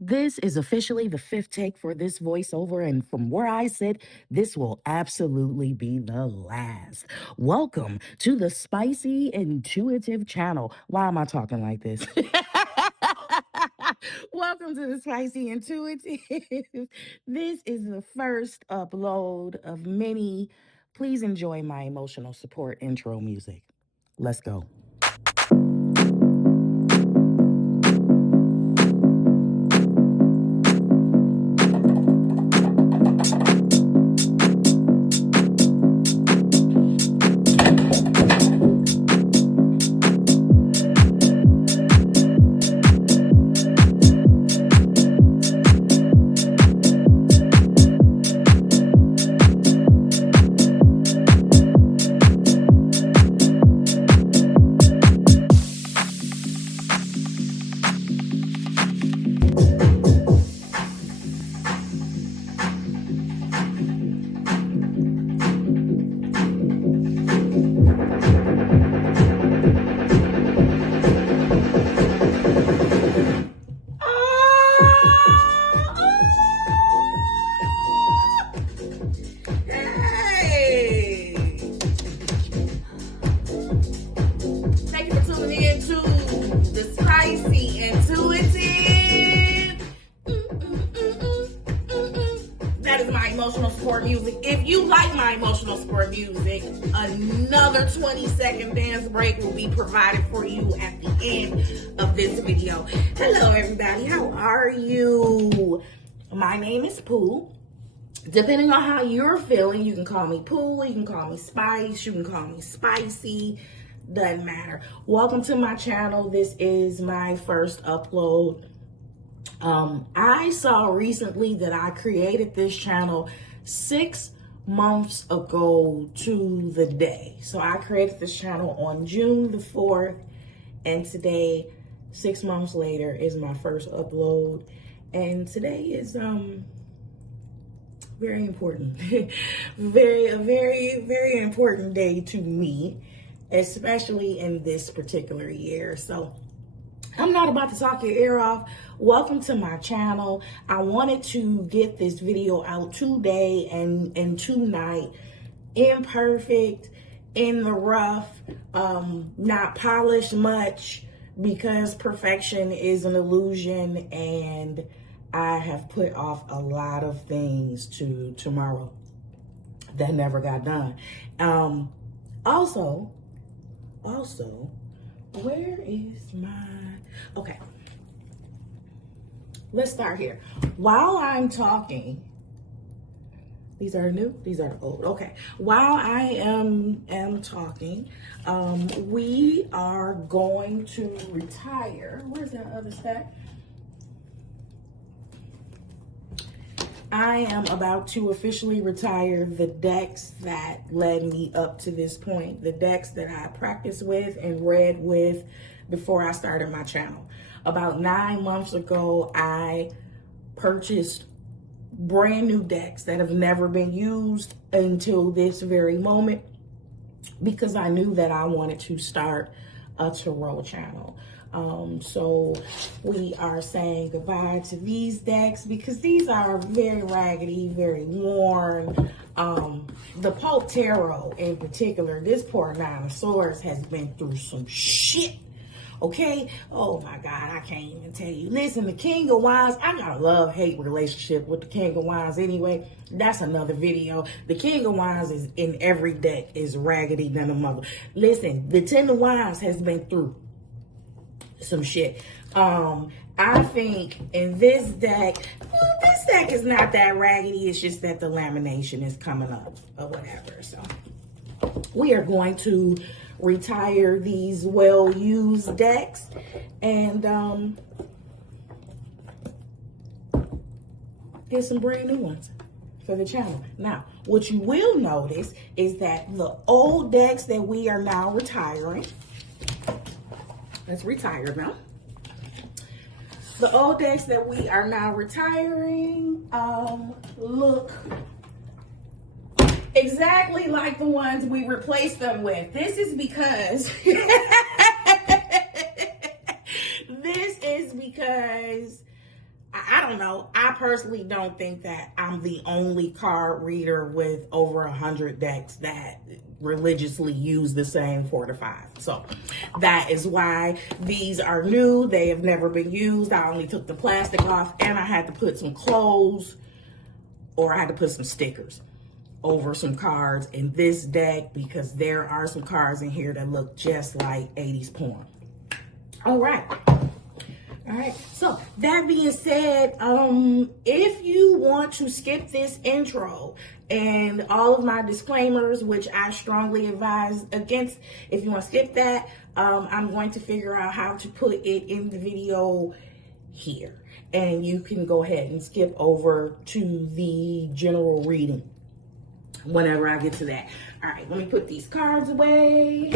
This is officially the fifth take for this voiceover, and from where I sit, this will absolutely be the last. Welcome to the Spicy Intuitive channel. Why am I talking like this? Welcome to the Spicy Intuitive. This is the first upload of many. Please enjoy my emotional support intro music. Let's go. Hey! Thank you for tuning in to the Spicy Intuitive. That is my emotional support music. If you like my emotional support music, another 20-second dance break will be provided for you at the end of this video. Hello, everybody. How are you? My name is Pooh. Depending on how you're feeling, you can call me Pooh, you can call me Spice, you can call me Spicy, doesn't matter. Welcome to my channel. This is my first upload. I saw recently that I created this channel 6 months ago to the day. So I created this channel on June the 4th, and today, 6 months later, is my first upload. And today is very important. very important day to me, especially in this particular year. So I'm not about to talk your ear off. Welcome to my channel. I wanted to get this video out today and tonight. Imperfect, in the rough, not polished much, because perfection is an illusion, and I have put off a lot of things to tomorrow that never got done. Also, where is my, okay, let's start here. While I'm talking, these are new, these are old, okay. While I am talking, we are going to retire. Where's that other stack? I am about to officially retire the decks that led me up to this point, the decks that I practiced with and read with before I started my channel. About 9 months ago, I purchased brand new decks that have never been used until this very moment, because I knew that I wanted to start a tarot channel. So we are saying goodbye to these decks because these are very raggedy, very worn. The Pope Tarot in particular, this poor Nine of Swords has been through some shit. Okay? Oh my God, I can't even tell you. Listen, the King of Wands, I got a love-hate relationship with the King of Wands anyway. That's another video. The King of Wands is in every deck, is raggedy than a mother. Listen, the Ten of Wands has been through some shit. I think in this deck is not that raggedy. It's just that the lamination is coming up or whatever. So we are going to retire these well-used decks and get some brand new ones for the channel. Now, what you will notice is that the old decks that we are now retiring, let's retire them. The old decks that we are now retiring look exactly like the ones we replaced them with. This is because don't know. I personally don't think that I'm the only card reader with over 100 decks that religiously use the same 4 to 5. So that is why these are new. They have never been used. I only took the plastic off, and I had to put some clothes, or I had to put some stickers over some cards in this deck, because there are some cards in here that look just like 80s porn. All right. So that being said, if you want to skip this intro and all of my disclaimers, which I strongly advise against, if you want to skip that, I'm going to figure out how to put it in the video here, and you can go ahead and skip over to the general reading whenever I get to that. All right, let me put these cards away.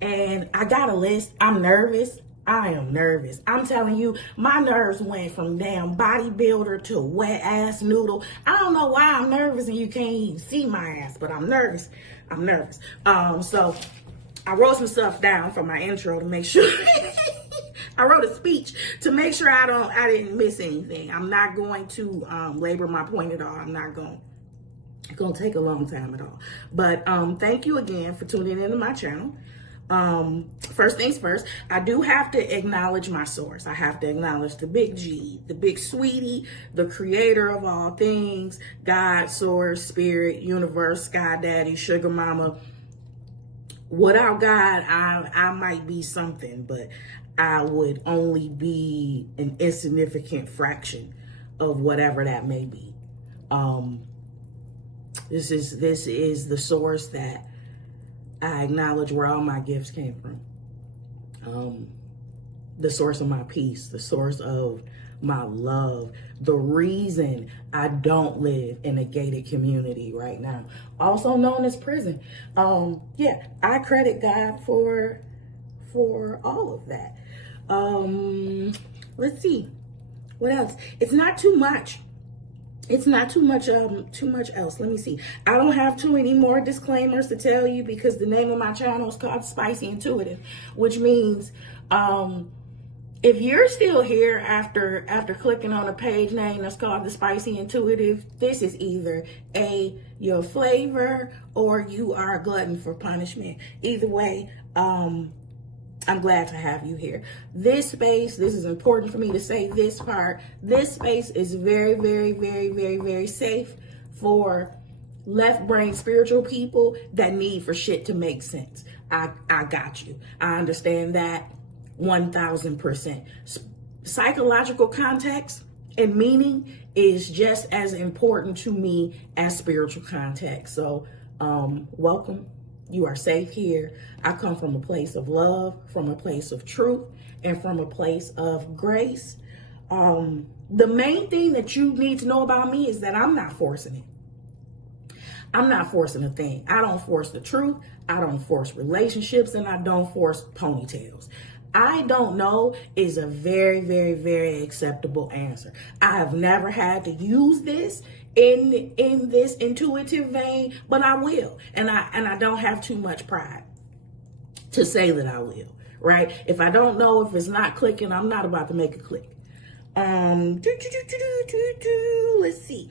And I got a list. I'm nervous. I am nervous. I'm telling you, my nerves went from damn bodybuilder to wet ass noodle. I don't know why I'm nervous and you can't even see my ass, but I'm nervous. I'm nervous. So I wrote some stuff down for my intro to make sure. I wrote a speech to make sure I didn't miss anything. I'm not going to labor my point at all. I'm not going to take a long time at all. But thank you again for tuning into my channel. First things first, I do have to acknowledge my source. I have to acknowledge the big G, the big sweetie, the creator of all things, God, source, spirit, universe, sky daddy, sugar mama. Without God, I might be something, but I would only be an insignificant fraction of whatever that may be. This is the source that I acknowledge, where all my gifts came from. The source of my peace, the source of my love, the reason I don't live in a gated community right now, also known as prison. Yeah, I credit God for all of that. Let's see, what else? It's not too much. It's not too much else. Let me see. I don't have too many more disclaimers to tell you, because the name of my channel is called Spicy Intuitive, which means if you're still here after clicking on a page name that's called the Spicy Intuitive, this is either your flavor, or you are a glutton for punishment. Either way, I'm glad to have you here. This space, this is important for me to say this part, this space is very, very, very, very, very safe for left brain spiritual people that need for shit to make sense. I got you. I understand that 1000%. Psychological context and meaning is just as important to me as spiritual context. So welcome. You are safe here. I come from a place of love, from a place of truth, and from a place of grace. The main thing that you need to know about me is that I'm not forcing it. I'm not forcing a thing. I don't force the truth. I don't force relationships, and I don't force ponytails. I don't know is a very, very, very acceptable answer. I have never had to use this in this intuitive vein, but I will. And I don't have too much pride to say that I will, right? If I don't know, if it's not clicking, I'm not about to make it click. Let's see.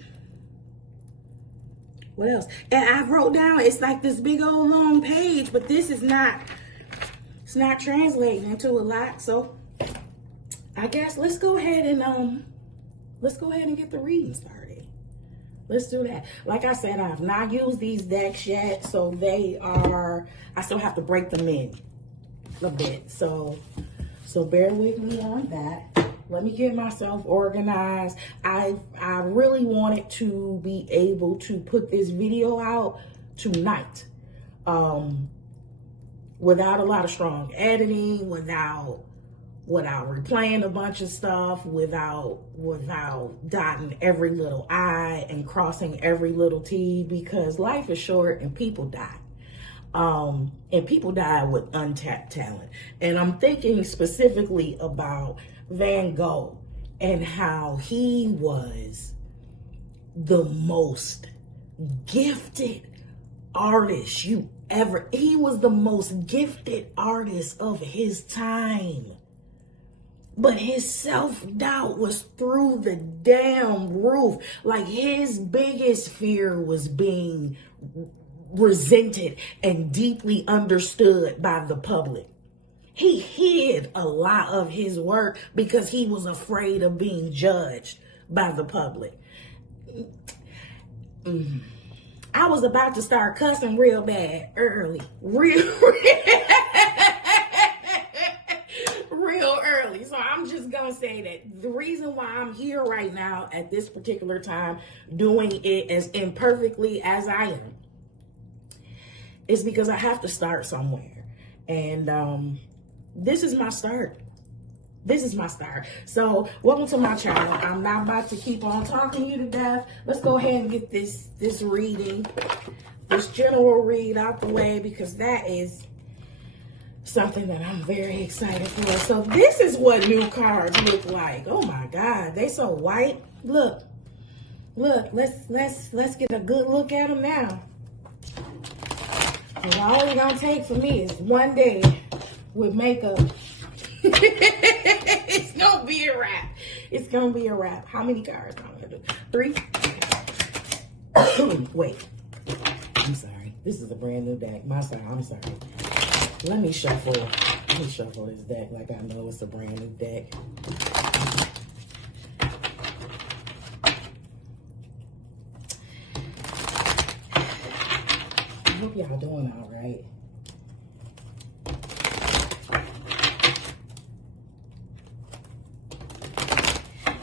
What else? And I wrote down, it's like this big old long page, but this is not, it's not translating into a lot. So I guess let's go ahead and get the reading started. Let's do that. Like I said, I have not used these decks yet, so I still have to break them in a bit. So bear with me on that. Let me get myself organized. I really wanted to be able to put this video out tonight, without a lot of strong editing, without replaying a bunch of stuff, without dotting every little I and crossing every little T, because life is short and people die. And people die with untapped talent. And I'm thinking specifically about Van Gogh and how he was the most gifted artist he was the most gifted artist of his time. But his self-doubt was through the damn roof. Like, his biggest fear was being resented and deeply understood by the public. He hid a lot of his work because he was afraid of being judged by the public. I was about to start cussing real bad early. Real early. So I'm just going to say that the reason why I'm here right now at this particular time doing it as imperfectly as I am is because I have to start somewhere. And this is my start. This is my start. So welcome to my channel. I'm not about to keep on talking you to death. Let's go ahead and get this reading, this general read out the way, because that is something that I'm very excited for. So this is what new cards look like. Oh my God, they so white. Look, let's get a good look at them now. So all it's gonna take for me is one day with makeup. It's gonna be a wrap. It's gonna be a wrap. How many cards am I gonna do? 3. Wait. I'm sorry. This is a brand new deck. I'm sorry. Let me shuffle this deck like I know it's a brand new deck. I hope y'all doing all right.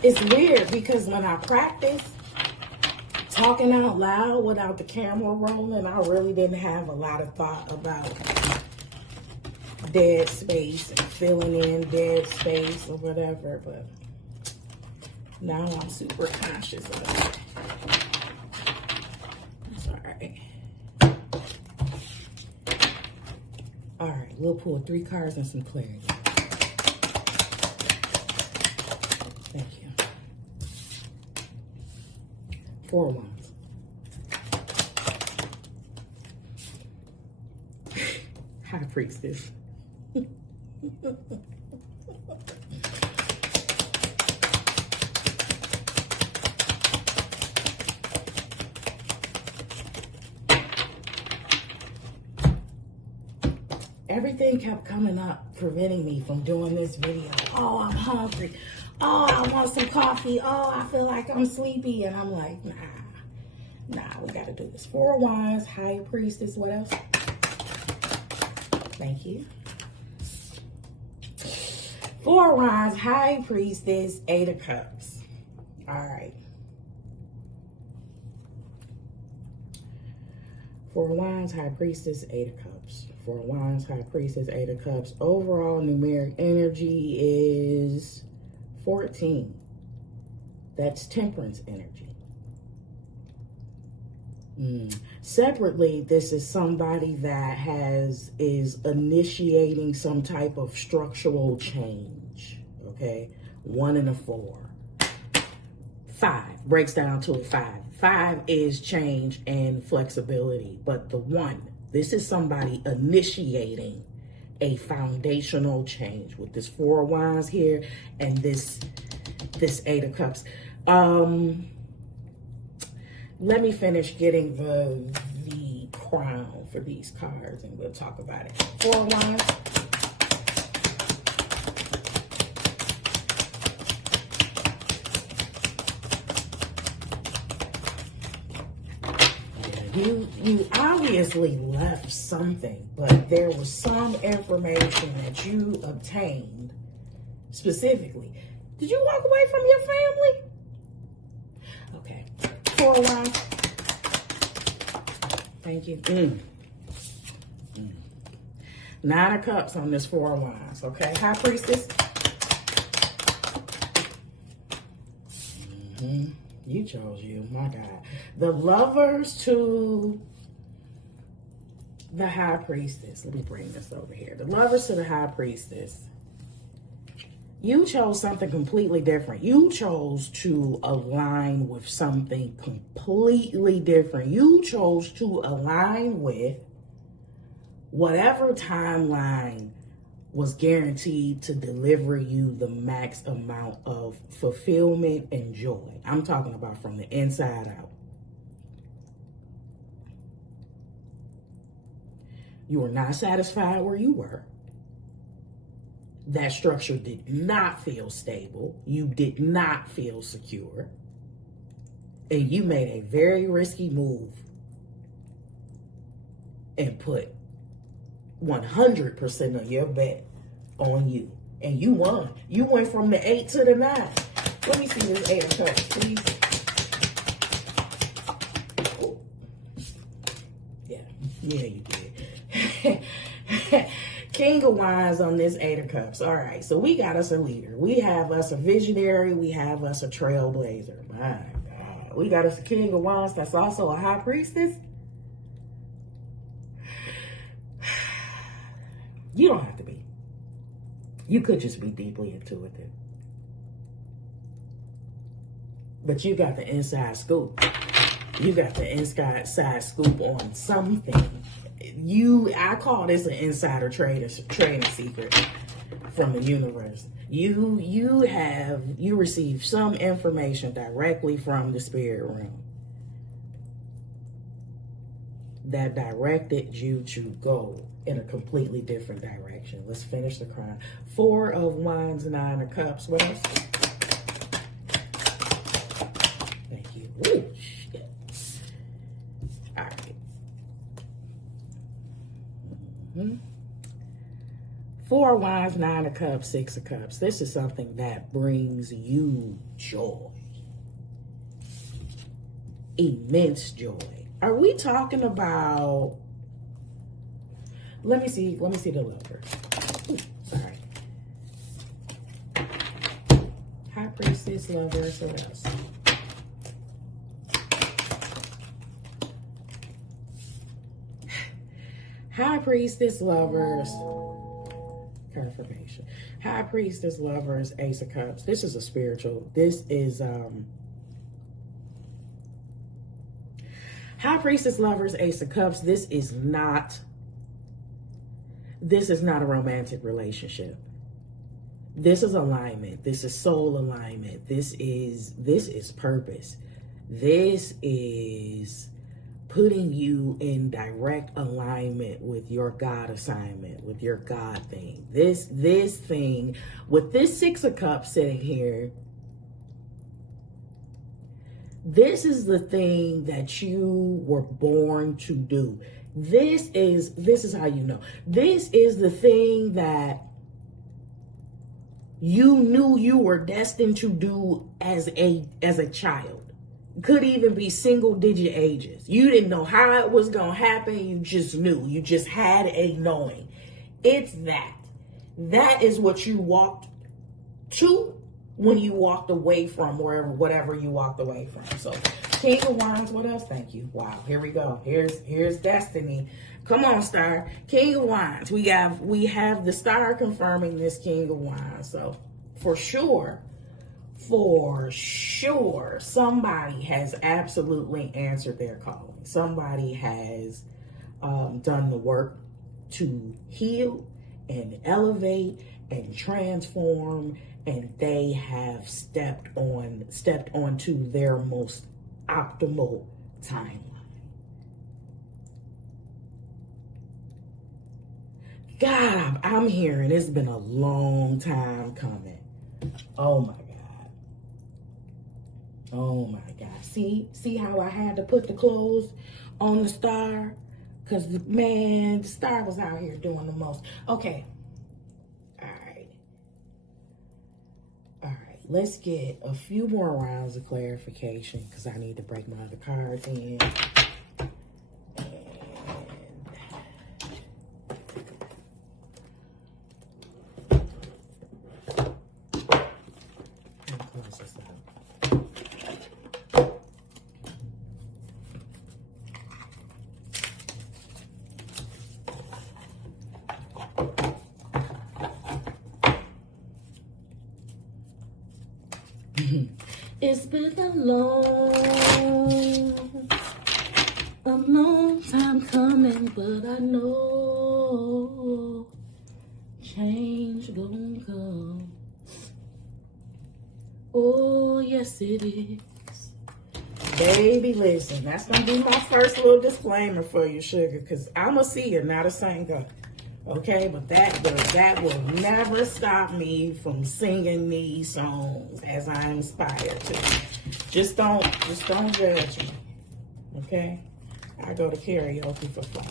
It's weird because when I practice talking out loud without the camera rolling, I really didn't have a lot of thought about dead space and filling in dead space or whatever, but now I'm super conscious of it. It's all right. All right, we'll pull 3 cards and some clarity. Thank you. 4 wands. High Priestess. Everything kept coming up, preventing me from doing this video. Oh, I'm hungry. Oh, I want some coffee. Oh, I feel like I'm sleepy. And I'm like, nah, we got to do this. 4 wands, High Priestess. What else? Thank you. 4 wands, High Priestess, 8 of Cups. All right. 4 wands, High Priestess, 8 of Cups. 4 wands, High Priestess, 8 of Cups. Overall numeric energy is 14. That's Temperance energy. Separately, this is somebody that is initiating some type of structural change. Okay, 1 and a 4. 5 breaks down to a 5. 5 is change and flexibility, but the 1, this is somebody initiating a foundational change with this 4 of wands here and this 8 of cups. Let me finish getting the crown for these cards and we'll talk about it. 4 of wands. You obviously left something, but there was some information that you obtained specifically. Did you walk away from your family? Okay. 4 of wands. Thank you. 9 of cups on this 4 of wands. Okay. High Priestess. You chose you, my God. The Lovers to the High Priestess. Let me bring this over here. The Lovers to the High Priestess. You chose something completely different. You chose to align with something completely different. You chose to align with whatever timeline was guaranteed to deliver you the max amount of fulfillment and joy. I'm talking about from the inside out. You were not satisfied where you were. That structure did not feel stable. You did not feel secure. And you made a very risky move and put 100% of your bet on you. And you won. You went from the 8 to the 9. Let me see this 8 of cups, please. Oh. Yeah, you did. King of Wands on this 8 of Cups. All right, so we got us a leader. We have us a visionary. We have us a trailblazer. My God. We got us a King of Wands that's also a high priestess. You don't have to be. You could just be deeply intuitive. But you got the inside scoop. You got the inside scoop on something. I call this an insider trading secret from the universe. You receive some information directly from the spirit realm that directed you to go in a completely different direction. Let's finish the crown. 4 of Wands, 9 of Cups. What else? Thank you. Ooh, shit. All right. 4 of Wands, 9 of Cups, 6 of Cups. This is something that brings you joy. Immense joy. Are we talking about... Let me see the Lover. Ooh, sorry. High Priestess, Lover, so what else? High Priestess, Lovers, confirmation. High Priestess, Lovers, Ace of Cups. This is a spiritual. This is High Priestess, Lovers, Ace of Cups. This is not a romantic relationship. This is alignment. This is soul alignment. This is purpose. This is putting you in direct alignment with your God assignment, with your God thing. This thing, with this 6 of Cups sitting here, this is the thing that you were born to do. This is how you know. This is the thing that you knew you were destined to do as a child. Could even be single digit ages. You didn't know how it was going to happen. You just knew. You just had a knowing. It's that. That is what you walked to when you walked away from whatever you walked away from. So King of Wands, what else? Thank you. Wow, here we go. Here's destiny. Come on, Star. King of Wands. We have the Star confirming this King of Wands. So for sure, somebody has absolutely answered their calling. Somebody has done the work to heal and elevate and transform, and they have stepped onto their most optimal timeline. God, I'm hearing it's been a long time coming. Oh my God. Oh my God. See how I had to put the clothes on the Star? Because, man, the Star was out here doing the most. Okay. All right. Let's get a few more rounds of clarification because I need to break my other cards in. It's been a long time coming, but I know change gonna come. Oh, yes, it is. Baby, listen, that's gonna be my first little disclaimer for you, sugar, because I'm a seer, not a singer. Okay, but that will never stop me from singing these songs as I'm inspired to. Just don't judge me. Okay? I go to karaoke for fun.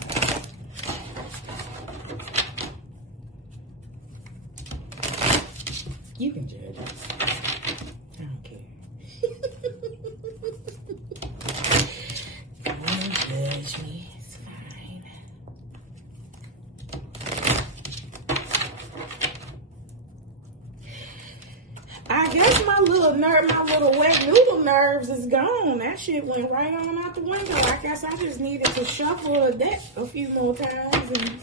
You can judge me. I don't care. Don't judge me. It's fine. I guess my little wet noodle nerves is gone. That shit went right on out the window. I guess I just needed to shuffle the deck a few more times and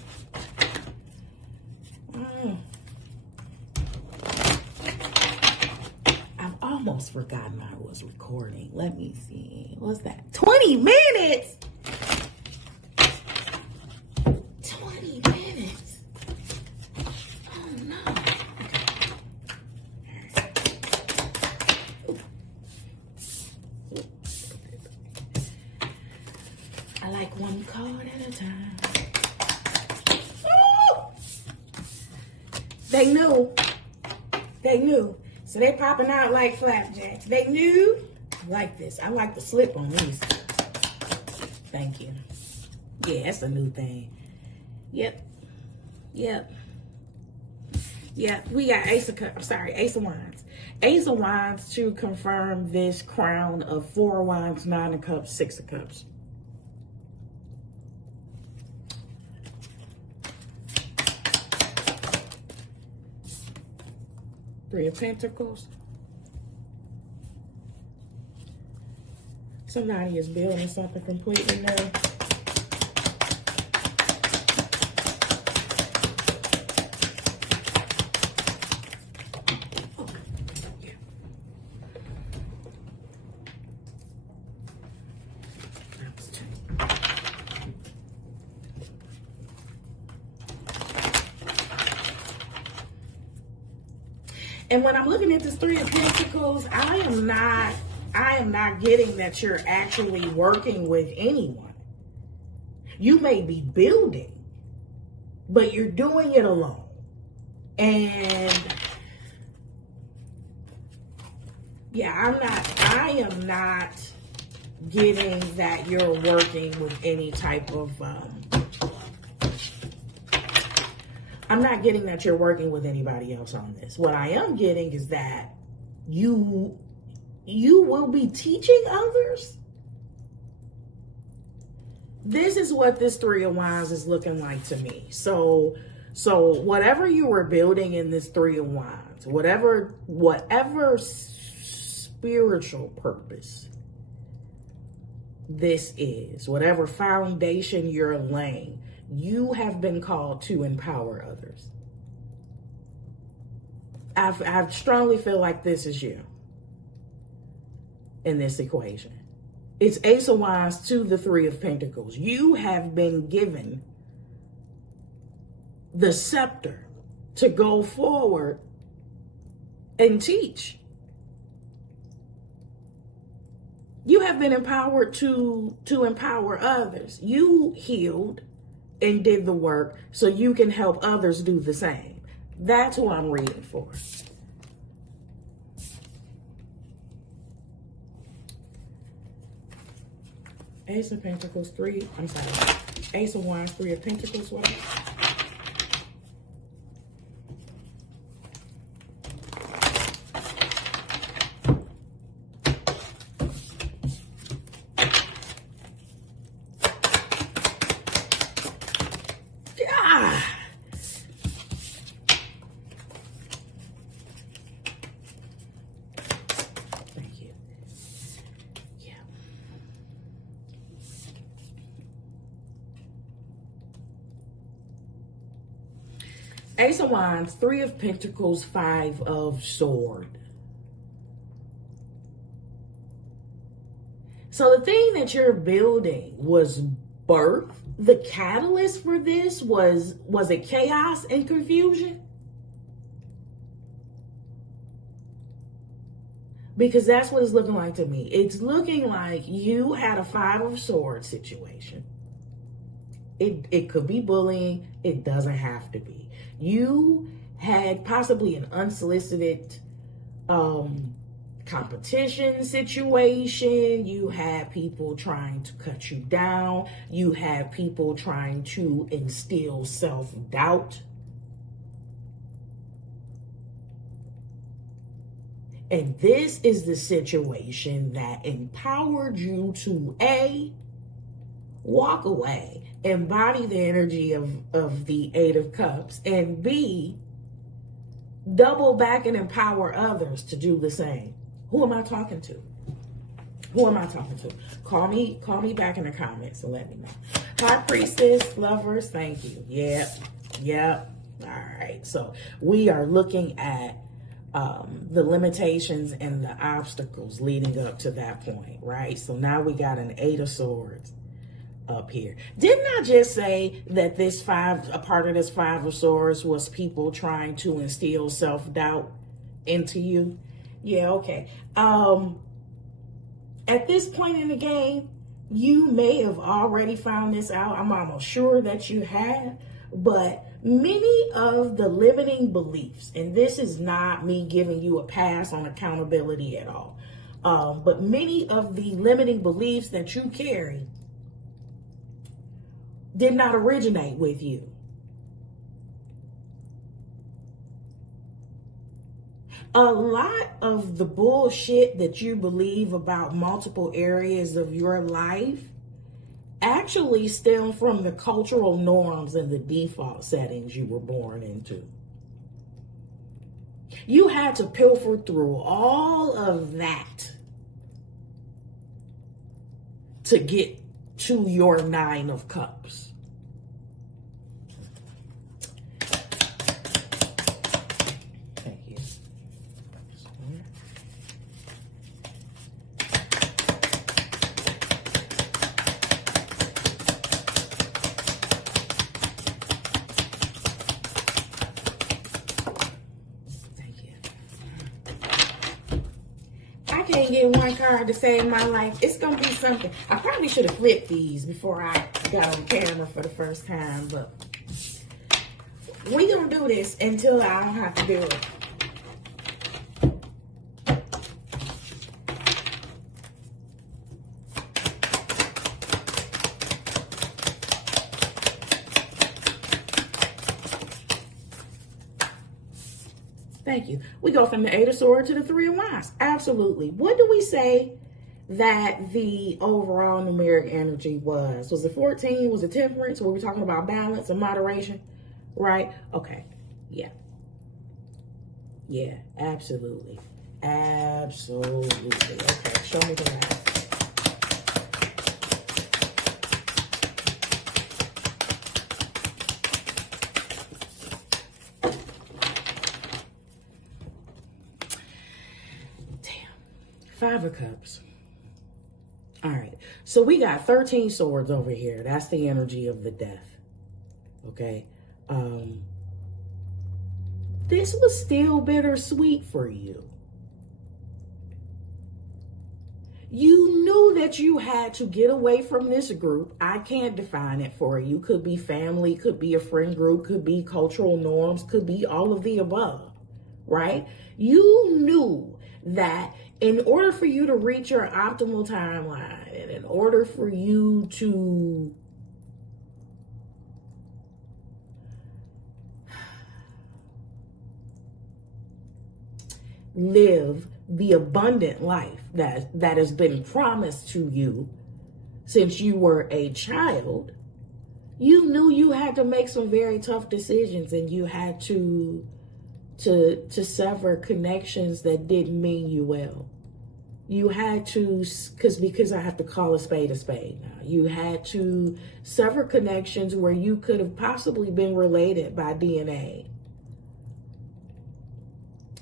I've almost forgotten I was recording. Let me see. What's that? 20 minutes! 20 minutes. Oh no. I like one card at a time. Ooh! They knew. They knew. So they popping out like flapjacks. They knew. I like this. I like the slip on these. Thank you. Yeah, that's a new thing. Yep. Yep. Yep. We got Ace of Wands. Ace of Wands to confirm this crown of 4 of Wands, 9 of Cups, 6 of Cups. Three of Pentacles. Somebody is building something completely new. And when I'm looking at this Three of Pentacles, I am not getting that you're actually working with anyone. You may be building, but you're doing it alone. And yeah, I am not getting that you're working with any type of I'm not getting that you're working with anybody else on this. What I am getting is that you will be teaching others. This is what this Three of Wands is looking like to me. So whatever you were building in this Three of Wands, whatever spiritual purpose this is, whatever foundation you're laying, you have been called to empower others. I strongly feel like this is you in this equation. It's Ace of Wands to the Three of Pentacles. You have been given the scepter to go forward and teach. You have been empowered to empower others. You healed and did the work so you can help others do the same. That's what I'm reading for. Ace of Pentacles, Ace of Wands, Three of Pentacles, what? Ace of Wands, Three of Pentacles, Five of Swords. So the thing that you're building was birth. The catalyst for this was it chaos and confusion? Because that's what it's looking like to me. It's looking like you had a Five of Swords situation. It could be bullying. It doesn't have to be. You had possibly an unsolicited competition situation. You had people trying to cut you down. You had people trying to instill self-doubt. And this is the situation that empowered you to A, walk away, embody the energy of the Eight of Cups, and B, double back and empower others to do the same. Who am I talking to? Who am I talking to? Call me back in the comments and let me know. High Priestess, lovers, thank you. Yep. All right. So we are looking at the limitations and the obstacles leading up to that point, right? So now we got an Eight of Swords up here. Didn't I just say that a part of this Five of Swords was people trying to instill self-doubt into you? Yeah, okay. At this point in the game, you may have already found this out. I'm almost sure that you have, but many of the limiting beliefs, and this is not me giving you a pass on accountability at all, but many of the limiting beliefs that you carry did not originate with you. A lot of the bullshit that you believe about multiple areas of your life actually stem from the cultural norms and the default settings you were born into. You had to pilfer through all of that to get to your Nine of Cups. Thank you. Thank you. I can't get one card to save my life. It's going to be something. I probably should have flipped these before I got on camera for the first time, but we going to do this until I don't have to do it. Thank you. We go from the Eight of Swords to the Three of Wands. Absolutely. What do we say that the overall numeric energy was? Was it 14? Was it temperance? Were we talking about balance and moderation? Right? Okay. Yeah. Yeah, absolutely. Absolutely. Okay, show me the rest. Five of Cups. All right. So we got 13 swords over here. That's the energy of the death. Okay. This was still bittersweet for you. You knew that you had to get away from this group. I can't define it for you. Could be family, could be a friend group, could be cultural norms, could be all of the above, right? You knew that in order for you to reach your optimal timeline and in order for you to live the abundant life that has been promised to you since you were a child, you knew you had to make some very tough decisions, and you had to sever connections that didn't mean you well. You had to, because I have to call a spade now. You had to sever connections where you could have possibly been related by DNA,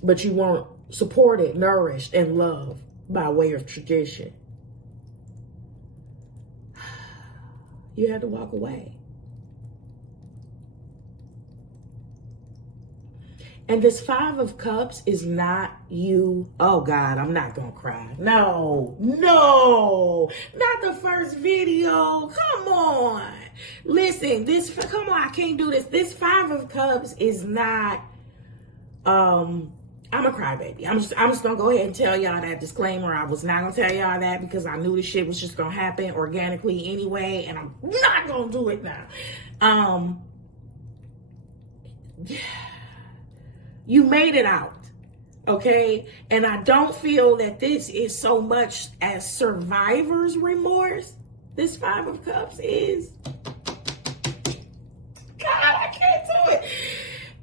but you weren't supported, nourished, and loved by way of tradition. You had to walk away. And this Five of Cups is not you. Oh God, I'm not gonna cry. No, not the first video. Come on. Listen, come on, I can't do this. This Five of Cups is not, I'm a crybaby. I'm just gonna go ahead and tell y'all that disclaimer. I was not gonna tell y'all that because I knew this shit was just gonna happen organically anyway, and I'm not gonna do it now. You made it out, okay? And I don't feel that this is so much as survivor's remorse. This Five of Cups is. God, I can't do it.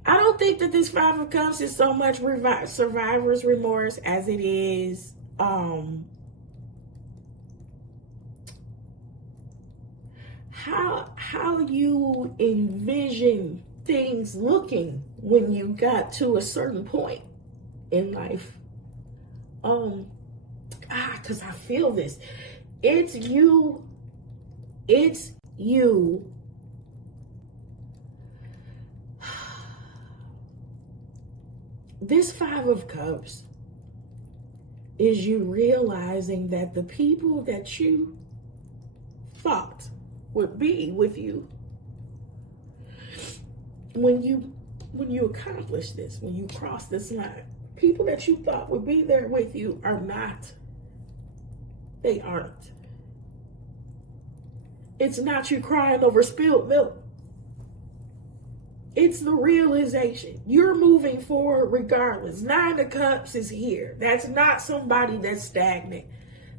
I don't think that this Five of Cups is so much survivor's remorse as it is how you envision things looking when you got to a certain point in life. Because I feel this. It's you. This Five of Cups is you realizing that the people that you thought would be with you when you accomplish this, when you cross this line, people that you thought would be there with you are not. They aren't. It's not you crying over spilled milk. It's the realization. You're moving forward regardless. Nine of Cups is here. That's not somebody that's stagnant.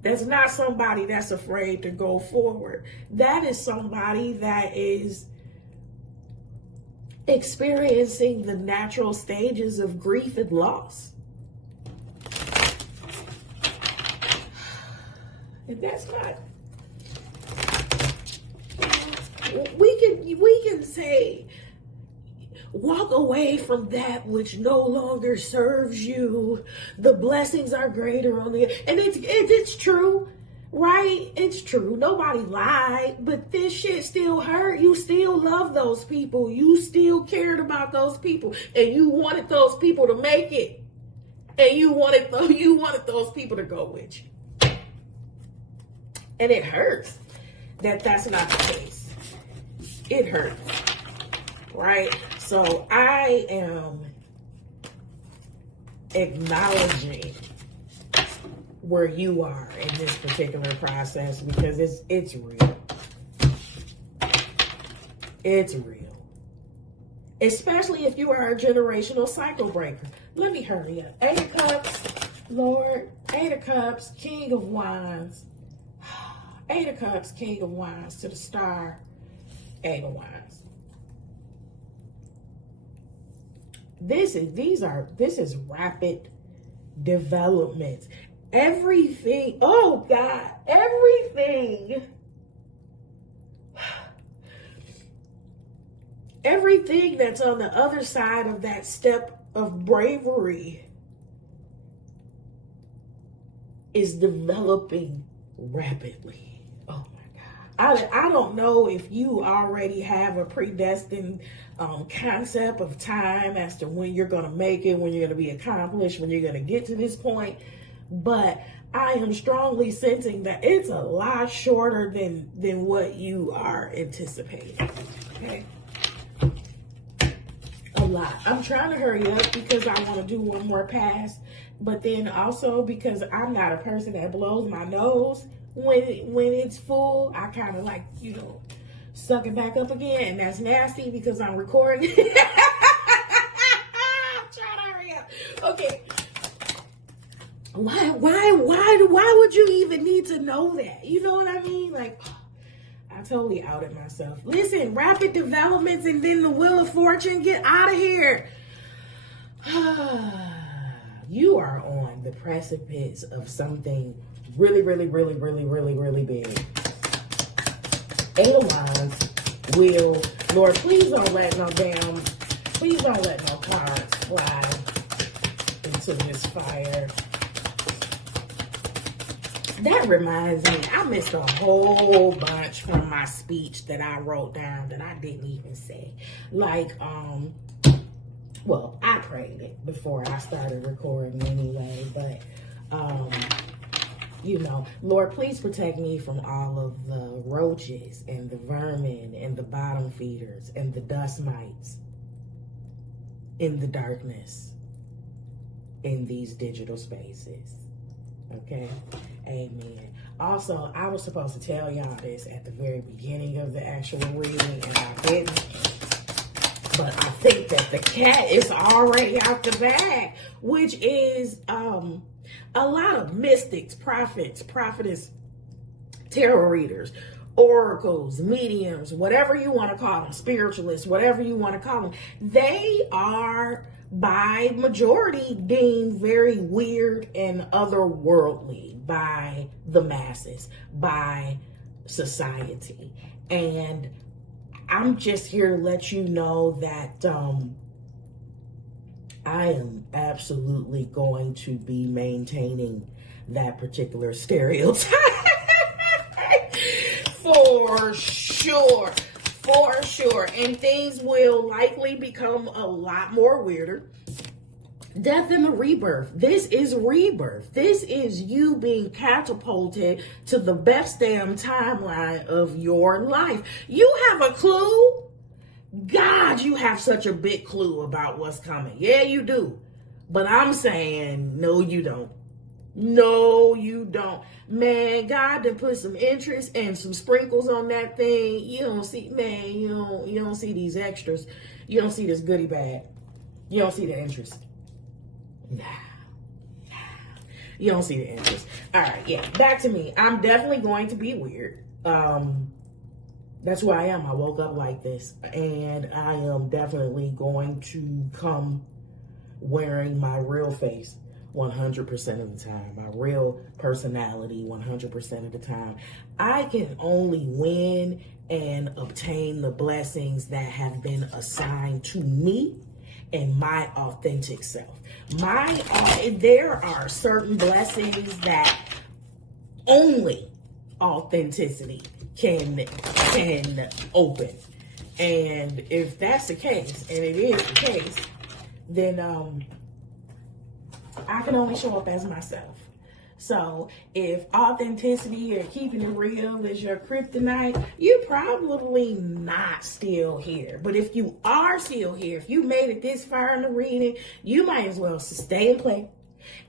That's not somebody that's afraid to go forward. That is somebody that is experiencing the natural stages of grief and loss. And that's not, we can say, walk away from that which no longer serves you. The blessings are greater on the, and it's true, right? It's true. Nobody lied, but this shit still hurt. You still love those people. You still cared about those people, and you wanted those people to make it, and you wanted those people to go with you. And it hurts that that's not the case. It hurts, right? So I am acknowledging where you are in this particular process because it's real. It's real. Especially if you are a generational cycle breaker. Let me hurry up. Eight of Cups, Lord. Eight of Cups, King of Wands. Eight of Cups, King of Wands to the Star. Eight of Wands. This is rapid development. Everything, oh God, everything that's on the other side of that step of bravery is developing rapidly. Oh my God. I don't know if you already have a predestined concept of time as to when you're going to make it, when you're going to be accomplished, when you're going to get to this point. But I am strongly sensing that it's a lot shorter than what you are anticipating. Okay? A lot. I'm trying to hurry up because I want to do one more pass. But then also because I'm not a person that blows my nose when it's full. I kind of like, suck it back up again, and that's nasty because I'm recording. I'm trying to hurry up. Okay. Why would you even need to know that? You know what I mean? Like, I totally outed myself. Listen, rapid developments and then the Wheel of Fortune, get out of here. You are on the precipice of something really, really, really, really, really, really big. Eight of Wands, Wheel. Lord, please don't let no cards fly into this fire. That reminds me, I missed a whole bunch from my speech that I wrote down that I didn't even say. Like, Well, I prayed it before I started recording anyway, but you know, Lord, please protect me from all of the roaches and the vermin and the bottom feeders and the dust mites in the darkness in these digital spaces. Okay? Amen. Also, I was supposed to tell y'all this at the very beginning of the actual reading, and I didn't. But I think that the cat is already out the bag, which is a lot of mystics, prophets, prophetess, tarot readers, oracles, mediums, whatever you want to call them, spiritualists, whatever you want to call them. They are by majority deemed very weird and otherworldly by the masses, by society. And I'm just here to let you know that I am absolutely going to be maintaining that particular stereotype. For sure. For sure. And things will likely become a lot more weirder. Death and the rebirth. This is rebirth. This is you being catapulted to the best damn timeline of your life. You have a clue? God, you have such a big clue about what's coming. Yeah, you do. But I'm saying, no, you don't. No, you don't. Man, God done put some interest and some sprinkles on that thing. You don't see, man, you don't see these extras. You don't see this goodie bag. You don't see the interest. Nah. You don't see the interest. All right, yeah, back to me. I'm definitely going to be weird. That's who I am. I woke up like this, and I am definitely going to come wearing my real face 100% of the time, my real personality 100% of the time. I can only win and obtain the blessings that have been assigned to me and my authentic self. There are certain blessings that only authenticity can open. And if that's the case, and it is the case, then I can only show up as myself. So if authenticity or keeping it real is your kryptonite, you're probably not still here. But if you are still here, if you made it this far in the reading, you might as well stay and play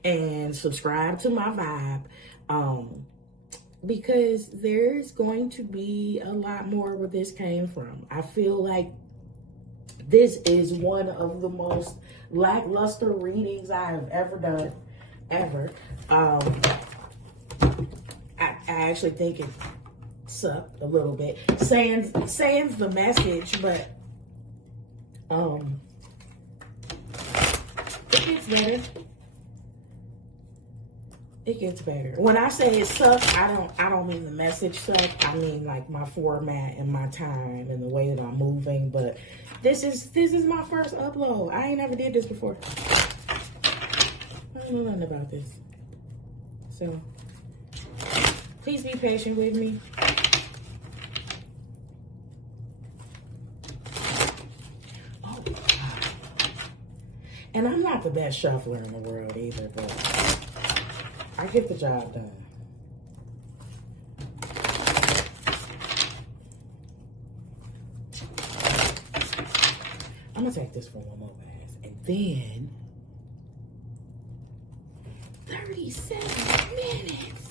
and subscribe to my vibe. Because there's going to be a lot more where this came from. I feel like this is one of the most lackluster readings I have ever done, ever. I actually think it sucked a little bit. Sans the message, but it gets better. It gets better. When I say it sucks, I don't mean the message sucked. I mean like my format and my time and the way that I'm moving. But this is my first upload. I ain't never did this before. I don't know nothing about this. So please be patient with me. Oh God. And I'm not the best shuffler in the world either, but I get the job done. I'm gonna take this for one more pass, and then 37 minutes.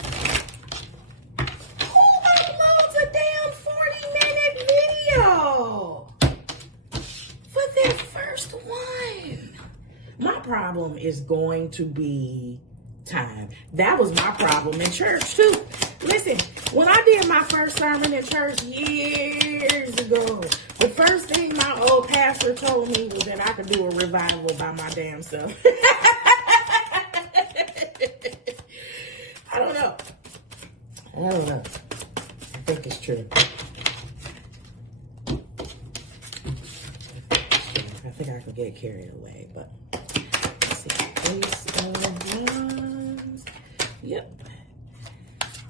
Who uploads a damn 40-minute video for their first one? My problem is going to be time. That was my problem in church too. Listen, when I did my first sermon in church years ago, the first thing my old pastor told me was that I could do a revival by my damn self. I don't know. I think it's true. I think I could get carried away, but let's see. Ace of Wands. Yep.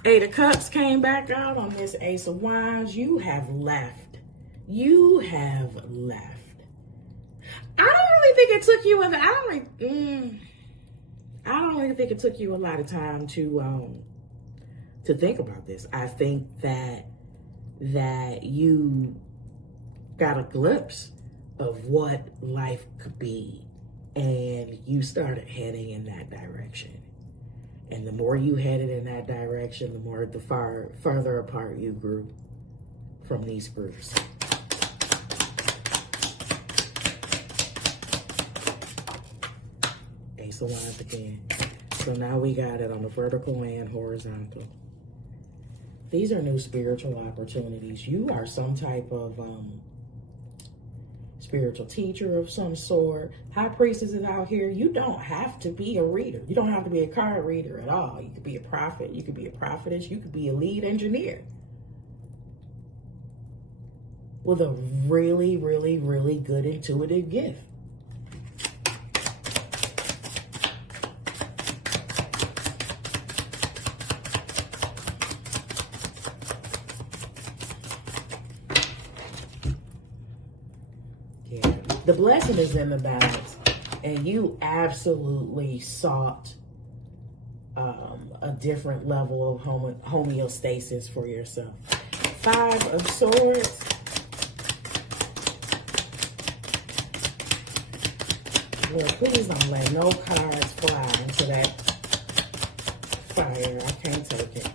Eight of Cups came back out on this Ace of Wands. You have left. I don't really really think it took you. I don't really think it took you a lot of time to think about this. I think that you got a glimpse of what life could be, and you started heading in that direction. And the more you headed in that direction, the more farther apart you grew from these groups. Ace of Wands again. So now we got it on the vertical and horizontal. These are new spiritual opportunities. You are some type of spiritual teacher of some sort. High Priestess is out here. You don't have to be a reader. You don't have to be a card reader at all. You could be a prophet. You could be a prophetess. You could be a lead engineer with a really, really, really good intuitive gift. The blessing is in the balance, and you absolutely sought a different level of homeostasis for yourself. Five of Swords. Well, please don't let no cards fly into that fire. I can't take it.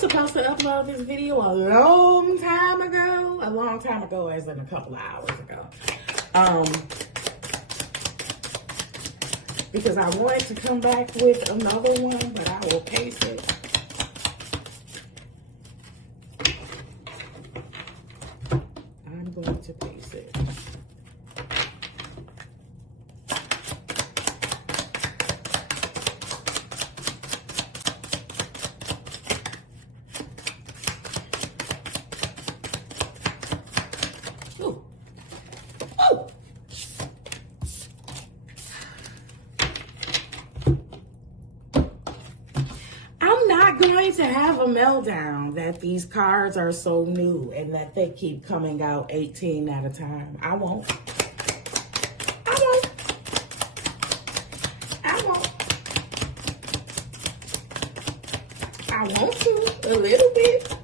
Supposed to upload this video a long time ago, as in a couple of hours ago, because I wanted to come back with another one, but I will pace it. I'm going to pace it. Going to have a meltdown that these cards are so new and that they keep coming out 18 at a time. I won't. I want to a little bit,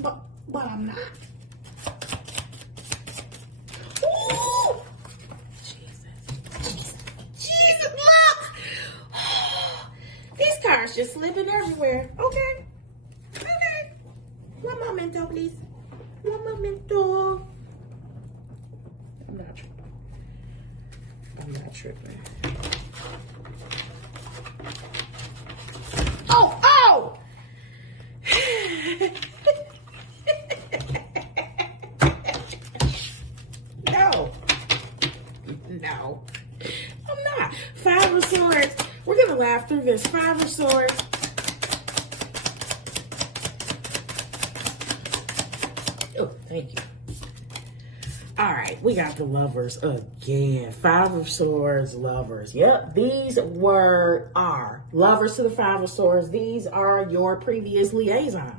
but I'm not. Ooh! Jesus, look! These cards just slipping everywhere. Okay. One momento, please. One momento. I'm not tripping. Oh! No. I'm not. Five of Swords. We're going to laugh through this. Five of Swords. Oh, thank you. All right, we got the Lovers again. Five of Swords, Lovers. Yep, these are Lovers to the Five of Swords. These are your previous liaisons.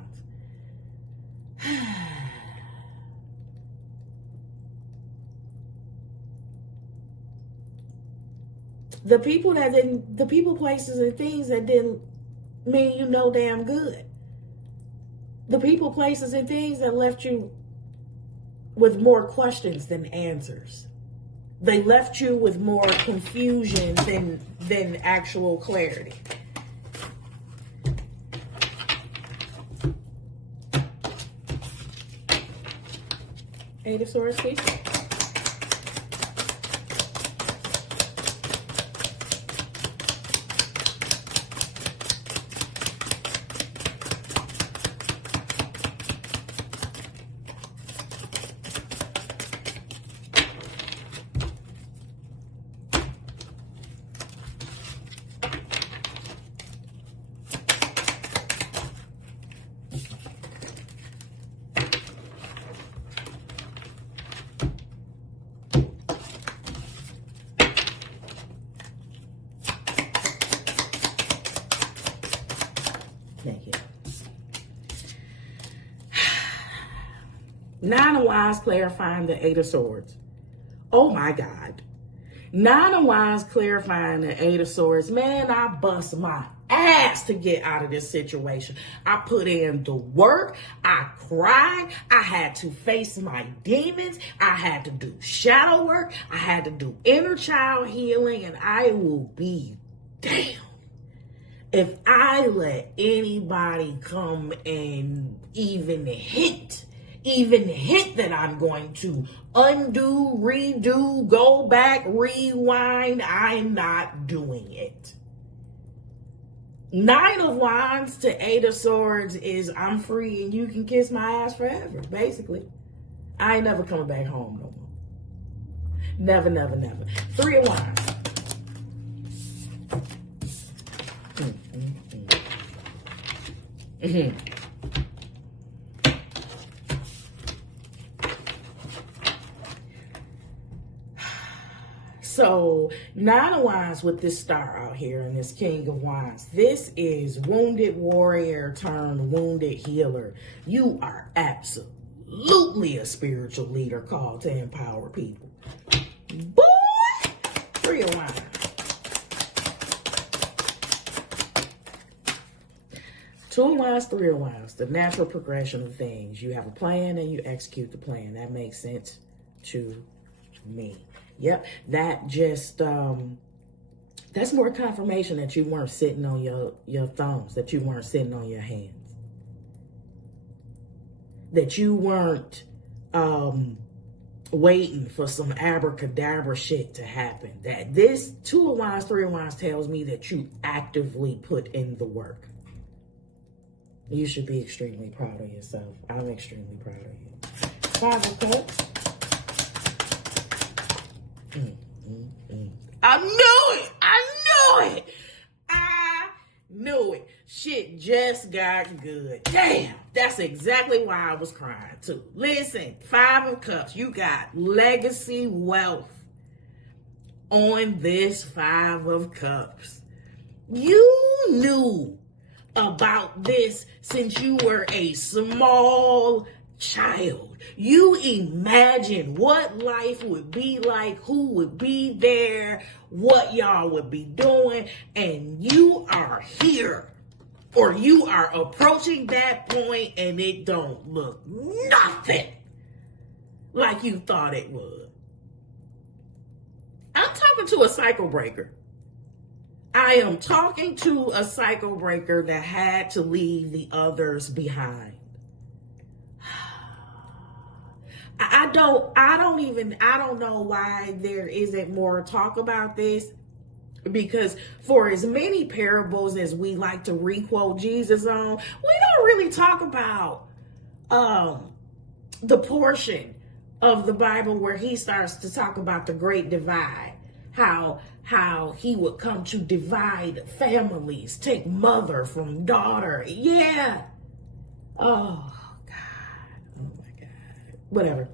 The people, places, and things that didn't mean you know damn good. The people, places, and things that left you with more questions than answers. They left you with more confusion than actual clarity. Eight of Swords, please. Nine of Wands clarifying the Eight of Swords. Oh my God. Nine of Wands clarifying the Eight of Swords. Man, I bust my ass to get out of this situation. I put in the work. I cried. I had to face my demons. I had to do shadow work. I had to do inner child healing. And I will be damned if I let anybody come and even hint that I'm going to undo, redo, go back, rewind. I'm not doing it. Nine of Wands to Eight of Swords is I'm free and you can kiss my ass forever, basically. I ain't never coming back home no more. Never, never, never. Three of Wands. So, Nine of Wands with this star out here and this King of Wands. This is wounded warrior turned wounded healer. You are absolutely a spiritual leader called to empower people. Boy! Three of Wands. Two of Wands, Three of Wands. The natural progression of things. You have a plan and you execute the plan. That makes sense to me. Yep, that just, that's more confirmation that you weren't sitting on your thumbs, that you weren't sitting on your hands, that you weren't waiting for some abracadabra shit to happen. That this Two of Wands, Three of Wands tells me that you actively put in the work. You should be extremely proud of yourself. I'm extremely proud of you. Five of Cups. I knew it. I knew it. I knew it. Shit just got good. Damn. That's exactly why I was crying too. Listen, Five of Cups. You got legacy wealth on this Five of Cups. You knew about this since you were a small child. You imagine what life would be like, who would be there, what y'all would be doing, and you are here, or you are approaching that point and it don't look nothing like you thought it would. I'm talking to a cycle breaker. I am talking to a cycle breaker that had to leave the others behind. I don't know why there isn't more talk about this, because for as many parables as we like to requote Jesus on, we don't really talk about the portion of the Bible where he starts to talk about the great divide, how he would come to divide families, take mother from daughter. Yeah. Oh, whatever.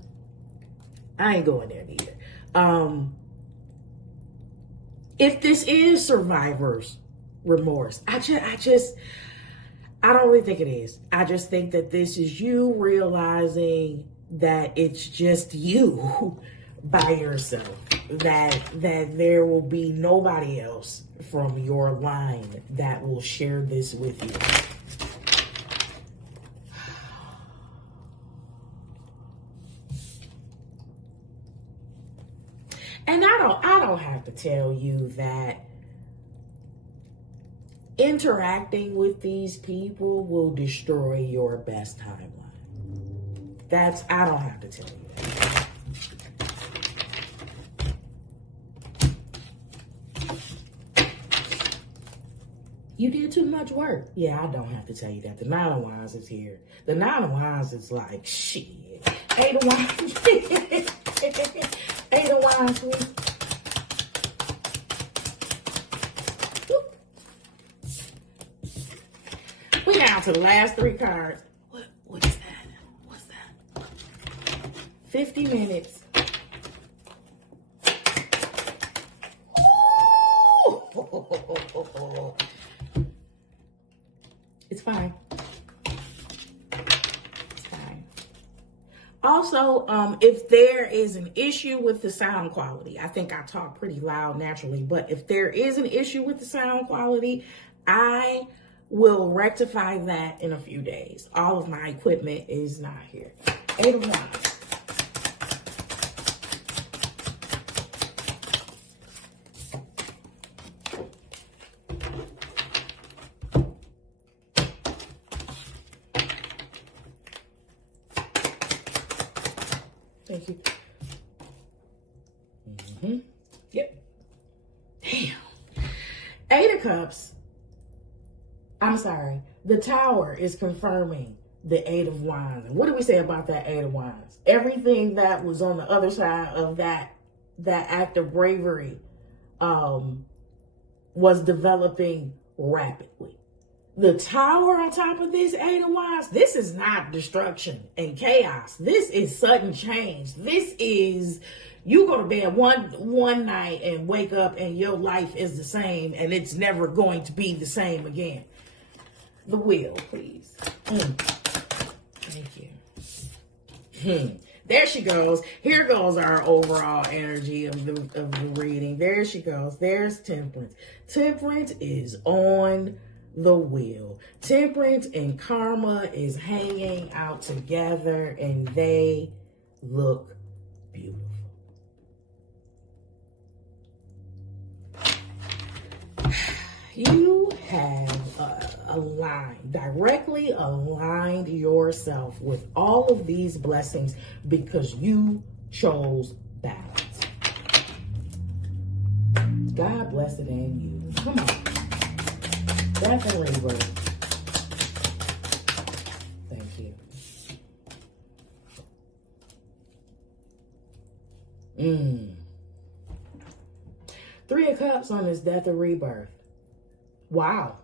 I ain't going there neither. If this is survivor's remorse, I don't really think it is. I just think that this is you realizing that it's just you by yourself, that there will be nobody else from your line that will share this with you. And I don't have to tell you that interacting with these people will destroy your best timeline. I don't have to tell you that. You did too much work. Yeah, I don't have to tell you that. The Nine of Wands is here. The Nine of Wands is like, shit. Eight of Wands. Eight of Wands, sweet. We down to the last three cards. What is that? What's that? 50 minutes. Ooh. It's fine. It's fine. Also, if there is an issue with the sound quality, I think I talk pretty loud naturally, but if there is an issue with the sound quality, I will rectify that in a few days. All of my equipment is not here. 8 of Wands. Thank you. Yep. Damn. 8 of Cups. I'm sorry. The Tower is confirming the 8 of Wands. And what do we say about that 8 of Wands? Everything that was on the other side of that act of bravery was developing rapidly. The Tower on top of this 8 of Wands, this is not destruction and chaos. This is sudden change. This is, you go to bed one night and wake up and your life is the same and it's never going to be the same again. The Wheel, please. Thank you. There she goes. Here goes our overall energy of the reading. There she goes. There's Temperance. Temperance is on the wheel. Temperance and Karma is hanging out together and they look beautiful. You have directly aligned yourself with all of these blessings because you chose balance. God bless it and you. Come on. Definitely work. Thank you. 3 of Cups on this Death of Rebirth. Wow.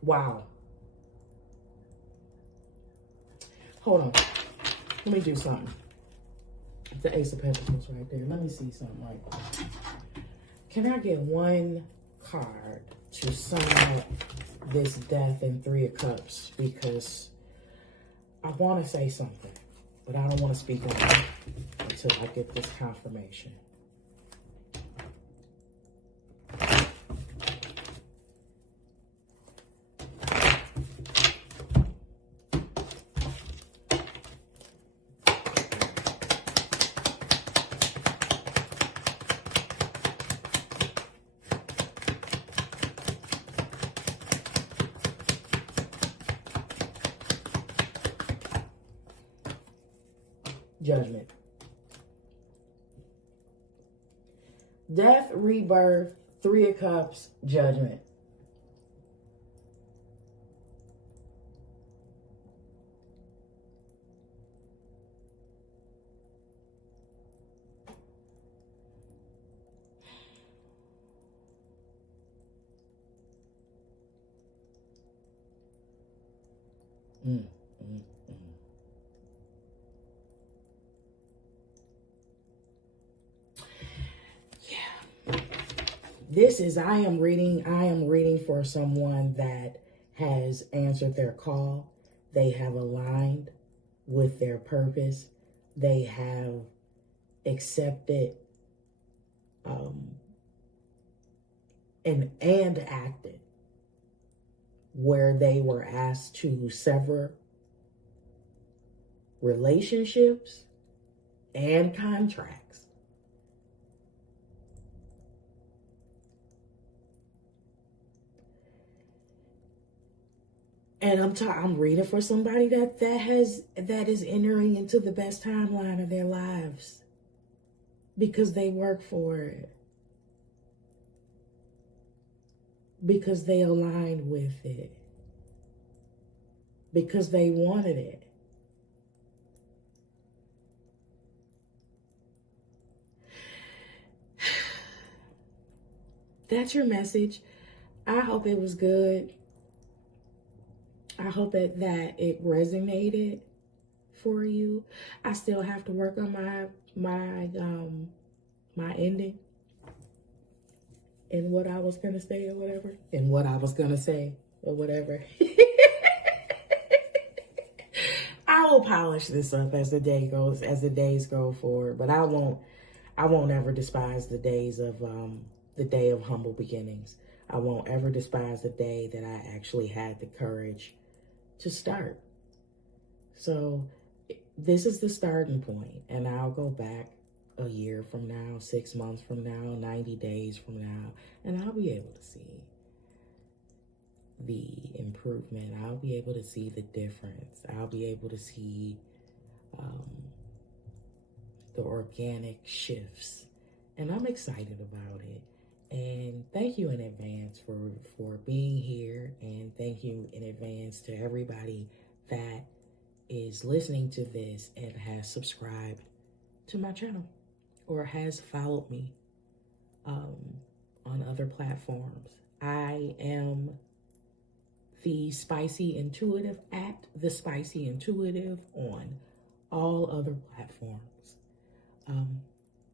Wow. Hold on. Let me do something. The Ace of Pentacles right there. Let me see something right there. Can I get one card to sum up this Death and 3 of Cups? Because I want to say something, but I don't want to speak on it until I get this confirmation. Judgment. Death, rebirth, 3 of Cups, Judgment. This is, I am reading for someone that has answered their call. They have aligned with their purpose. They have accepted and acted where they were asked to sever relationships and contracts. And I'm reading for somebody that is entering into the best timeline of their lives because they work for it, because they aligned with it, because they wanted it. That's your message. I hope it was good. I hope that it resonated for you. I still have to work on my ending and what I was gonna say or whatever. I will polish this up as the days go forward, but I won't ever despise the days of the day of humble beginnings. I won't ever despise the day that I actually had the courage to start. So this is the starting point, and I'll go back a year from now, 6 months from now, 90 days from now, and I'll be able to see the improvement. I'll be able to see the difference. I'll be able to see the organic shifts, and I'm excited about it. And thank you in advance for being here, and thank you in advance to everybody that is listening to this and has subscribed to my channel or has followed me on other platforms. I am the Spicy Intuitive at the Spicy Intuitive on all other platforms.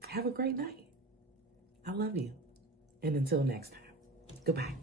Have a great night. I love you. And until next time, goodbye.